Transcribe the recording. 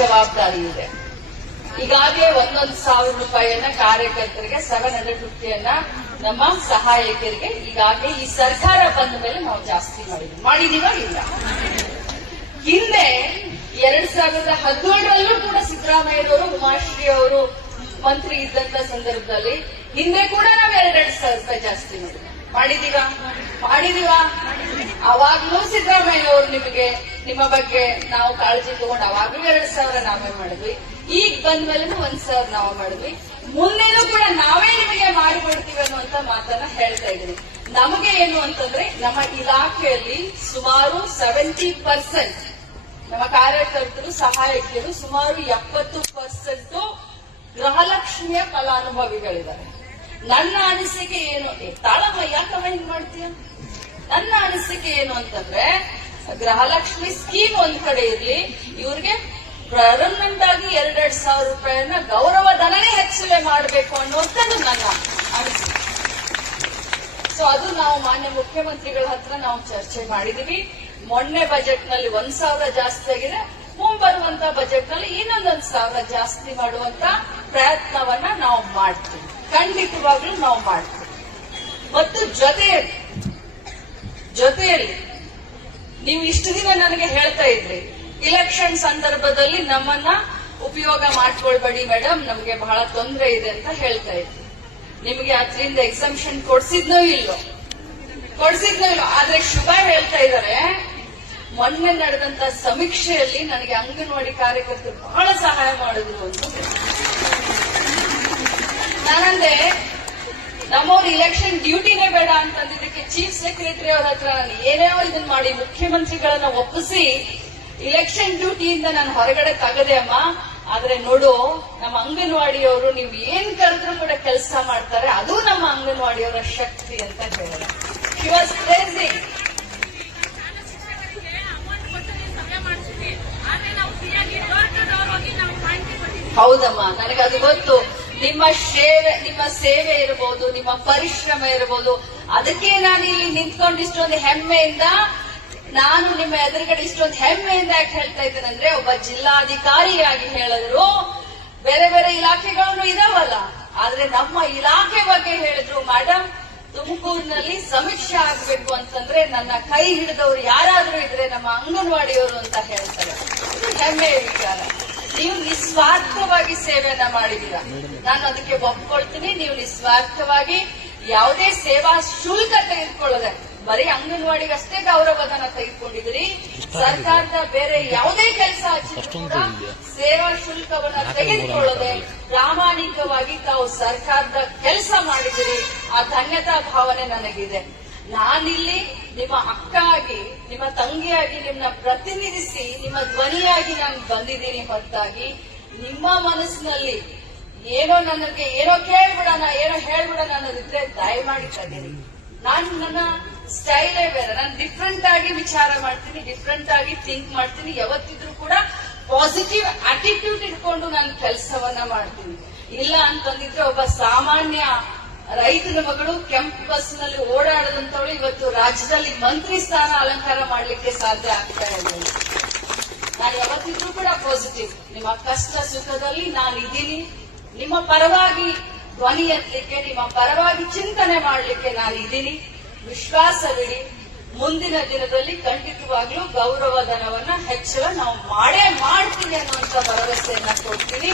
ಜವಾಬ್ದಾರಿ ಇದೆ. ಈಗಾಗಲೇ ಒಂದೊಂದು ಸಾವಿರ ರೂಪಾಯಿಯನ್ನ ಕಾರ್ಯಕರ್ತರಿಗೆ, ಸೆವೆನ್ ಹಂಡ್ರೆಡ್ ಫಿಫ್ಟಿಯನ್ನ ನಮ್ಮ ಸಹಾಯಕರಿಗೆ ಈಗಾಗಲೇ ಈ ಸರ್ಕಾರ ಬಂದ ಮೇಲೆ ನಾವು ಜಾಸ್ತಿ ಮಾಡಿದ್ವಿ. ಮಾಡಿದೀವ ಇಲ್ಲ? ಹಿಂದೆ ಎರಡ್ ಸಾವಿರದ ಹದಿನೇಳರಲ್ಲೂ ಕೂಡ ಸಿದ್ದರಾಮಯ್ಯನವರು, ಉಮಾಶ್ರೀ ಅವರು ಮಂತ್ರಿ ಇದ್ದಂತ ಸಂದರ್ಭದಲ್ಲಿ ಹಿಂದೆ ಕೂಡ ನಾವು ಎರಡೆರಡು ಸಾವಿರ ರೂಪಾಯಿ ಜಾಸ್ತಿ ಮಾಡಿದ್ವಿ. ಮಾಡಿದೀವ? ಮಾಡಿದೀವ? ಅವಾಗ್ಲೂ ಸಿದ್ದರಾಮಯ್ಯನವರು ನಿಮಗೆ, ನಿಮ್ಮ ಬಗ್ಗೆ ನಾವು ಕಾಳಜಿ ತಗೊಂಡು ಅವಾಗ್ಲೂ ಎರಡ್ ಸಾವಿರ ನಾವೇ ಮಾಡಿದ್ವಿ. ಈಗ ಬಂದ ಮೇಲೂ ಒಂದ್ ಸಾವಿರ ನಾವು ಮಾಡಿದ್ವಿ. ಮುಂದೆನೂ ಕೂಡ ನಾವೇ ನಿಮಗೆ ಮಾಡಿಕೊಡ್ತೀವಿ ಅನ್ನುವಂತ ಮಾತನ್ನ ಹೇಳ್ತಾ ಇದ್ದೀನಿ. ನಮಗೆ ಏನು ಅಂತಂದ್ರೆ, ನಮ್ಮ ಇಲಾಖೆಯಲ್ಲಿ ಸುಮಾರು ಸೆವೆಂಟಿ ಪರ್ಸೆಂಟ್ ನಮ್ಮ ಕಾರ್ಯಕರ್ತರು, ಸಹಾಯಕಿಯರು ಸುಮಾರು ಎಪ್ಪತ್ತು ಪರ್ಸೆಂಟ್ ಗೃಹಲಕ್ಷ್ಮಿಯ ಫಲಾನುಭವಿಗಳಿದ್ದಾರೆ. ನನ್ನ ಅನಿಸಿಕೆ ಏನು? ತಾಳಮ್ಮ, ಯಾಕಮ್ಮ ಹಿಂಗ್ ಮಾಡ್ತೀಯ? ನನ್ನ ಅನಿಸಿಕೆ ಏನು ಅಂತಂದ್ರೆ, ಗೃಹಲಕ್ಷ್ಮಿ ಸ್ಕೀಮ್ ಒಂದ್ ಕಡೆ ಇರ್ಲಿ, ಇವ್ರಿಗೆ ಪರ್ಮನೆಂಟ್ ಆಗಿ ಎರಡೆರಡು ಸಾವಿರ ರೂಪಾಯಿಯನ್ನ ಗೌರವ ಧನನೇ ಹೆಚ್ಚಿಗೆ ಮಾಡಬೇಕು ಅನ್ನುವಂಥದ್ದು ನನ್ನ ಅನಿಸಿಕೆ. ಸೊ ಅದು ನಾವು ಮಾನ್ಯ ಮುಖ್ಯಮಂತ್ರಿಗಳ ಹತ್ರ ನಾವು ಚರ್ಚೆ ಮಾಡಿದೀವಿ. ಮೊನ್ನೆ ಬಜೆಟ್ನಲ್ಲಿ ಒಂದ್ ಸಾವಿರ ಜಾಸ್ತಿ ಆಗಿದೆ ಮುಂಬರುವಂತ ಬಜೆಟ್ನಲ್ಲಿ ಇನ್ನೊಂದೊಂದ್ ಸಾವಿರ ಜಾಸ್ತಿ ಮಾಡುವಂತ ಪ್ರಯತ್ನವನ್ನ ನಾವು ಮಾಡ್ತೀವಿ. ಖಂಡಿತವಾಗ್ಲೂ ನಾವು ಮಾಡ್ತೀವಿ. ಮತ್ತು ಜೊತೆಯಲ್ಲಿ ಜೊತೆಯಲ್ಲಿ ನೀವು ಇಷ್ಟು ದಿನ ನನಗೆ ಹೇಳ್ತಾ ಇದ್ರಿ ಇಲೆಕ್ಷನ್ ಸಂದರ್ಭದಲ್ಲಿ ನಮ್ಮನ್ನ ಉಪಯೋಗ ಮಾಡ್ಕೊಳ್ಬೇಡಿ ಮೇಡಮ್ ನಮ್ಗೆ ಬಹಳ ತೊಂದರೆ ಇದೆ ಅಂತ ಹೇಳ್ತಾ ಇದ್ರಿ. ನಿಮಗೆ ಅದರಿಂದ ಎಕ್ಸಂಪ್ಷನ್ ಕೊಡ್ಸಿದ್ನೋ ಇಲ್ಲೋ? ಕೊಡ್ಸಿದ್ನೋ ಇಲ್ಲೋ? ಆದ್ರೆ ಶುಭ ಹೇಳ್ತಾ ಇದ್ದಾರೆ ಮೊನ್ನೆ ನಡೆದಂತ ಸಮೀಕ್ಷೆಯಲ್ಲಿ ನನಗೆ ಅಂಗನವಾಡಿ ಕಾರ್ಯಕರ್ತರು ಬಹಳ ಸಹಾಯ ಮಾಡಿದ್ರು ಅಂತ. ನಾನಂದೆ, ನಮ್ಮವ್ರು ಇಲೆಕ್ಷನ್ ಡ್ಯೂಟಿನೇ ಬೇಡ ಅಂತಂದಿದ್ದಕ್ಕೆ ಚೀಫ್ ಸೆಕ್ರೆಟರಿ ಅವ್ರ ಹತ್ರ ನಾನು ಏನೇನೋ ಇದನ್ನ ಮಾಡಿ ಮುಖ್ಯಮಂತ್ರಿಗಳನ್ನ ಒಪ್ಪಿಸಿ ಇಲೆಕ್ಷನ್ ಡ್ಯೂಟಿಯಿಂದ ನಾನು ಹೊರಗಡೆ ತಗದೆ ಅಮ್ಮ. ಆದ್ರೆ ನೋಡು, ನಮ್ಮ ಅಂಗನವಾಡಿಯವರು ನೀವು ಏನ್ ಕರೆದ್ರು ಕೂಡ ಕೆಲಸ ಮಾಡ್ತಾರೆ, ಅದು ನಮ್ಮ ಅಂಗನವಾಡಿಯವರ ಶಕ್ತಿ ಅಂತ ಹೇಳಿದ್ರು ಶಿ ವಾಸ್ ಹೌದಮ್ಮ ನನಗೆ ಅದು ಗೊತ್ತು. ನಿಮ್ಮ ಸೇವೆ ನಿಮ್ಮ ಸೇವೆ ಇರಬಹುದು ನಿಮ್ಮ ಪರಿಶ್ರಮ ಇರಬಹುದು ಅದಕ್ಕೆ ನಾನು ಇಲ್ಲಿ ನಿಂತ್ಕೊಂಡು ಇಷ್ಟೊಂದು ಹೆಮ್ಮೆಯಿಂದ, ನಾನು ನಿಮ್ಮ ಎದುರುಗಡೆ ಇಷ್ಟೊಂದು ಹೆಮ್ಮೆಯಿಂದ ಯಾಕೆ ಹೇಳ್ತಾ ಇದ್ದೇನೆ ಒಬ್ಬ ಜಿಲ್ಲಾಧಿಕಾರಿಯಾಗಿ ಹೇಳಿದ್ರು. ಬೇರೆ ಬೇರೆ ಇಲಾಖೆಗಳನ್ನು ಇದಾವಲ್ಲ. ಆದ್ರೆ ನಮ್ಮ ಇಲಾಖೆ ಬಗ್ಗೆ ಹೇಳಿದ್ರು. ಮೇಡಮ್ ತುಮಕೂರಿನಲ್ಲಿ ಸಮೀಕ್ಷೆ ಆಗ್ಬೇಕು ಅಂತಂದ್ರೆ, ನನ್ನ ಕೈ ಹಿಡಿದವರು ಯಾರಾದ್ರೂ ಇದ್ರೆ ನಮ್ಮ ಅಂಗನವಾಡಿಯವರು ಅಂತ ಹೇಳ್ತಾರೆ. ಹೆಮ್ಮೆಯ ವಿಚಾರ. ನೀವು ನಿಸ್ವಾರ್ಥವಾಗಿ ಸೇವೆಯನ್ನ ಮಾಡಿದೀರ. ನಾನು ಅದಕ್ಕೆ ಒಪ್ಕೊಳ್ತೀನಿ ನೀವು ನಿಸ್ವಾರ್ಥವಾಗಿ ಯಾವುದೇ ಸೇವಾ ಶುಲ್ಕ ತೆಗೆದುಕೊಳ್ಳದೆ ಬರೀ ಅಂಗನವಾಡಿಗೆ ಅಷ್ಟೇ ಗೌರವಧನ ತೆಗೆದುಕೊಂಡಿದ್ರಿ ಸರ್ಕಾರದ ಬೇರೆ ಯಾವುದೇ ಕೆಲಸ ಸೇವಾ ಶುಲ್ಕವನ್ನ ತೆಗೆದುಕೊಳ್ಳದೆ ಪ್ರಾಮಾಣಿಕವಾಗಿ ತಾವು ಸರ್ಕಾರದ ಕೆಲಸ ಮಾಡಿದಿರಿ ಆ ಧನ್ಯತಾ ಭಾವನೆ ನನಗಿದೆ. ನಾನಿಲ್ಲಿ ನಿಮ್ಮ ಅಕ್ಕ ಆಗಿ ನಿಮ್ಮ ತಂಗಿಯಾಗಿ ನಿಮ್ಮನ್ನ ಪ್ರತಿನಿಧಿಸಿ ನಿಮ್ಮ ಧ್ವನಿಯಾಗಿ ನಾನು ಬಂದಿದ್ದೀನಿ ಹೊರತಾಗಿ. ನಿಮ್ಮ ಮನಸ್ಸಿನಲ್ಲಿ ಏನೋ ನನಗೆ ಏನೋ ಕೇಳ್ಬಿಡೋಣ ಏನೋ ಹೇಳ್ಬಿಡೋಣ ಅನ್ನೋದಿದ್ರೆ ದಯಮಾಡಿ ತಗೀರಿ ನಾನು ನನ್ನ ಸ್ಟೈಲೇ ಬೇರೆ. ನಾನು ಡಿಫ್ರೆಂಟ್ ಆಗಿ ವಿಚಾರ ಮಾಡ್ತೀನಿ ಡಿಫ್ರೆಂಟ್ ಆಗಿ ಥಿಂಕ್ ಮಾಡ್ತೀನಿ. ಯಾವತ್ತಿದ್ರೂ ಕೂಡ ಪಾಸಿಟಿವ್ ಆಟಿಟ್ಯೂಡ್ ಇಟ್ಕೊಂಡು ನಾನು ಕೆಲಸವನ್ನ ಮಾಡ್ತೀನಿ. ಇಲ್ಲ ಅಂತಂದಿದ್ರೆ ಒಬ್ಬ ಸಾಮಾನ್ಯ ರೈತನ ಮಗಳು ಕೆಂಪು ಬಸ್ನಲ್ಲಿ ಓಡಾಡದಂತವಳು ಇವತ್ತು ರಾಜ್ಯದಲ್ಲಿ ಮಂತ್ರಿ ಸ್ಥಾನ ಅಲಂಕಾರ ಮಾಡಲಿಕ್ಕೆ ಸಾಧ್ಯ ಆಗ್ತಾ ಇರಲಿಲ್ಲ ನಾನು ಯಾವತ್ತಿದ್ರೂ ಕೂಡ ಪಾಸಿಟಿವ್ ನಿಮ್ಮ ಕಷ್ಟ ಸುಖದಲ್ಲಿ ನಾನು ಇದ್ದೀನಿ ನಿಮ್ಮ ಪರವಾಗಿ ಧ್ವನಿ ಎತ್ತಲಿಕ್ಕೆ, ನಿಮ್ಮ ಪರವಾಗಿ ಚಿಂತನೆ ಮಾಡಲಿಕ್ಕೆ ನಾನು ಇದ್ದೀನಿ ವಿಶ್ವಾಸವಿಡಿ, ಮುಂದಿನ ದಿನದಲ್ಲಿ ಖಂಡಿತವಾಗ್ಲೂ ಗೌರವ ಧನವನ್ನ ಹೆಚ್ಚಳ ನಾವು ಮಾಡೇ ಮಾಡ್ತೀವಿ ಅನ್ನುವಂತ ಭರವಸೆಯನ್ನ ಕೊಡ್ತೀನಿ.